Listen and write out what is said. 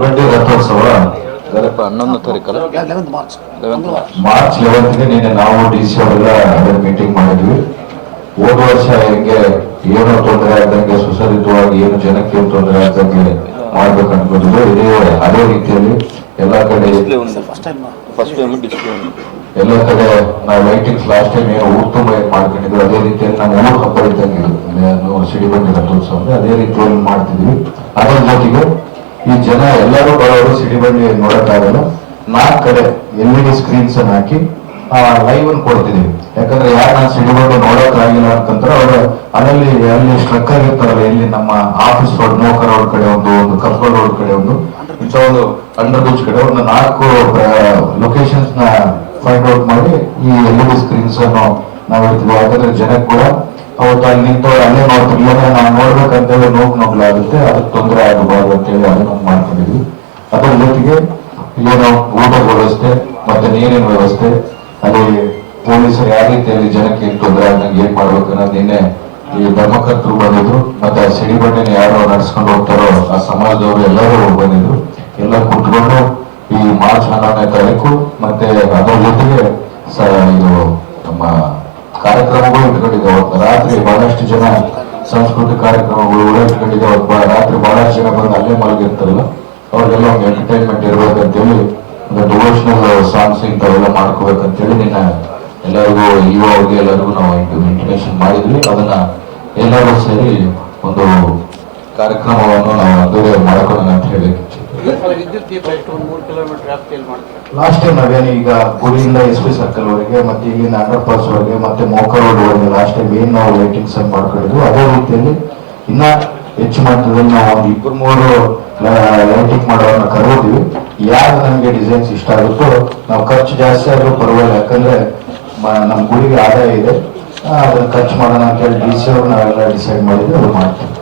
ರಥೋತ್ಸವ ಹನ್ನೊಂದನೇ ತಾರೀಕಲ್ಲ? ಮಾರ್ಚ್ ಲೆವೆಂತ್ ಮಾರ್ಚ್ ಲೆವೆಂತ್ಗೆ ನಿನ್ನೆ ನಾವು ಡಿ ಸಿ ಅವರೆಲ್ಲ ಅದೇ ಮೀಟಿಂಗ್ ಮಾಡಿದ್ವಿ. ಹೋದ ವರ್ಷ ಹೆಂಗೆ ಏನು ತೊಂದರೆ ಆಗ್ದಂಗೆ ಸುಸರಿತವಾಗಿ ಏನು ಜನಕ್ಕೆ ಏನು ತೊಂದರೆ ಆಗ್ದಂಗೆ ಮಾಡ್ಬೇಕು ಅನ್ಕೊಂಡಿದ್ರು ಇದೇ ಅದೇ ರೀತಿಯಲ್ಲಿ ಎಲ್ಲಾ ಕಡೆ ಎಲ್ಲ ಕಡೆ ನಾವು ಲೈಟಿಂಗ್ಸ್ ಲಾಸ್ಟ್ ಟೈಮ್ ಏನು ಊರು ತುಂಬ ಏನ್ ಮಾಡ್ಕೊಂಡಿದ್ವಿ. ಅದೇ ರೀತಿಯಲ್ಲಿ ನಾವು ಊರು ಹಬ್ಬ ಇದ್ದಂಗೆ ಸಿಡಿ ಸಿಡಿಬಂಡಿ ರಥೋತ್ಸವ ಅದೇ ರೀತಿಯಲ್ಲಿ ಮಾಡ್ತಿದ್ವಿ. ಅದರ ಜೊತೆಗೆ ಈ ಜನ ಎಲ್ಲರೂ ಬರೋರು ಸಿಡಿಬಂಡಿ ನೋಡೋಕ್ಕಾಗಲ್ಲ. ನಾಲ್ಕು ಕಡೆ ಎಲ್ ಇ ಡಿ ಸ್ಕ್ರೀನ್ಸ್ ಅನ್ನ ಹಾಕಿ ಲೈವ್ ಅನ್ನು ಕೊಡ್ತಿದೀವಿ ಯಾಕಂದ್ರೆ ಯಾರು ನಾನು ಸಿಡಿಬಂಡಿ ನೋಡಕ್ ಆಗಿಲ್ಲ ಅಂತಂದ್ರೆ ಅವರು ಅಲ್ಲಲ್ಲಿ ಅಲ್ಲಿ ಸ್ಟ್ರಕ್ ಆಗಿರ್ತಾರಲ್ಲ, ಇಲ್ಲಿ ನಮ್ಮ ಆಫೀಸ್ ರೋಡ್ ನೌಕರ ರೋಡ್ ಕಡೆ ಒಂದು ಒಂದು ಕಲ್ಪಲ್ ರೋಡ್ ಕಡೆ ಒಂದು ಇಂಥ ಒಂದು ಅಂಡರ್ ಬ್ರಿಡ್ಜ್ ಕಡೆ ಒಂದು ನಾಲ್ಕು ಲೊಕೇಶನ್ಸ್ನ ಫೈಂಡ್ ಔಟ್ ಮಾಡಿ ಈ ಎಲ್ ಇ ಡಿ ಸ್ಕ್ರೀನ್ಸ್ ಅನ್ನು ನಾವು ಇರ್ತೀವಿ ಯಾಕಂದ್ರೆ ಜನಕ್ಕೆ ಕೂಡ ಅವತ್ತು ಅಲ್ಲಿ ನಿಂತು ಅಲ್ಲೇ ನೋಡ್ತೀವಿ ಇಲ್ಲ ನಾವು ನೋಡ್ಬೇಕಂತೇಳಿ ನೋವು ನೋಗ್ಲಾಗುತ್ತೆ. ಅದಕ್ಕೆ ತೊಂದರೆ ಆಗಬಾರ್ದು ಅಂತೇಳಿ ಅದನ್ನು ಮಾಡ್ಕೊಂಡಿದ್ವಿ. ಅದರ ಜೊತೆಗೆ ಏನು ಊಟದ ವ್ಯವಸ್ಥೆ ಮತ್ತೆ ನೀರಿನ ವ್ಯವಸ್ಥೆ, ಅಲ್ಲಿ ಪೊಲೀಸರು ಯಾವ ರೀತಿಯಲ್ಲಿ ಜನಕ್ಕೆ ಏನ್ ತೊಂದರೆ ಆದಂಗೆ ಏನ್ ಮಾಡ್ಬೇಕು ಅನ್ನೋದು ನಿನ್ನೆ ಈ ಧರ್ಮಕರ್ತರು ಬಂದಿದ್ರು. ಮತ್ತೆ ಆ ಸಿಡಿಬಂಡಿನ ಯಾರು ನಡ್ಸ್ಕೊಂಡು ಹೋಗ್ತಾರೋ, ಆ ಸಮಾಜದವರು ಎಲ್ಲರೂ ಬಂದಿದ್ರು. ಎಲ್ಲ ಕುತ್ಕೊಂಡು ಈ ಮಾರ್ಚ್ ಹನ್ನೊಂದನೇ ತಾರೀಕು ಮತ್ತೆ ಅದರ ಜೊತೆಗೆ ಇದು ನಮ್ಮ ಕಾರ್ಯಕ್ರಮಗಳು ಇಟ್ಕೊಂಡಿದ್ದೆ ಅವತ್ತು. ರಾತ್ರಿ ಬಹಳಷ್ಟು ಜನ ಸಾಂಸ್ಕೃತಿಕ ಕಾರ್ಯಕ್ರಮಗಳು ಕೂಡ ಇಟ್ಕೊಂಡಿದ್ದೆ ಅವತ್ತು ರಾತ್ರಿ ಬಹಳಷ್ಟು ಜನ ಬಂದು ಅಲ್ಲೇ ಮಲಗಿರ್ತಾರಲ್ಲ, ಅವ್ರಿಗೆಲ್ಲ ಒಂದು ಎಂಟರ್ಟೈನ್ಮೆಂಟ್ ಇರ್ಬೇಕಂತೇಳಿ ಒಂದು ಡಿವೋಷನಲ್ ಸಾಂಗ್ಸ್ ಇಂಥವೆಲ್ಲ ಮಾಡ್ಕೋಬೇಕಂತೇಳಿ ನಿನ್ನ ಎಲ್ಲರಿಗೂ ಯುವ ಅವ್ರಿಗೆ ಎಲ್ಲರಿಗೂ ನಾವು ಇಂಟಿಮೇಷನ್ ಮಾಡಿದ್ವಿ. ಅದನ್ನ ಎಲ್ಲರೂ ಸೇರಿ ಒಂದು ಕಾರ್ಯಕ್ರಮವನ್ನು ನಾವು ಅದೇ ಮಾಡ್ಕೊಳ್ಳೋಣ ಅಂತ ಹೇಳಿ ಲಾಸ್ಟ್ ಟೈಮ್ ನಾವೇನು ಈಗ ಗುರಿಯಿಂದ ಎಸ್ ಪಿ ಸರ್ಕಲ್ ವರೆಗೆ ಮತ್ತೆ ಇಲ್ಲಿಂದ ಅಂಡರ್ ಪಾಸ್ ವರೆಗೆ ಮತ್ತೆ ಮೋಕ ರೋಡ್ ವರೆಗೆ ಲಾಸ್ಟ್ ಟೈಮ್ ಏನ್ ನಾವು ಲೈಟಿಂಗ್ಸ್ ಅನ್ನು ಮಾಡ್ಕೊಂಡಿದ್ವಿ, ಅದೇ ರೀತಿಯಲ್ಲಿ ಇನ್ನ ಹೆಚ್ಚು ಮಟ್ಟದಲ್ಲಿ ನಾವು ಒಂದು ಇಬ್ಬರು ಮೂರು ಲೈಟಿಂಗ್ ಮಾಡೋರನ್ನ ಕರೆದಿದ್ವಿ ಯಾರು ನಮಗೆ ಡಿಸೈನ್ಸ್ ಇಷ್ಟ ಆಗುತ್ತೋ, ನಾವು ಖರ್ಚು ಜಾಸ್ತಿ ಆದ್ರೂ ಪರವಾಗಿಲ್ಲ, ಯಾಕಂದ್ರೆ ನಮ್ಮ ಗುರಿಗೆ ಆದಾಯ ಇದೆ. ಅದನ್ನ ಖರ್ಚು ಮಾಡೋಣ ಅಂತ ಹೇಳಿ ಡಿ ಸಿ ಅವ್ರು ನಾವೆಲ್ಲ ಡಿಸೈಡ್ ಮಾಡಿದ್ವಿ, ಅದು ಮಾಡ್ತೀವಿ.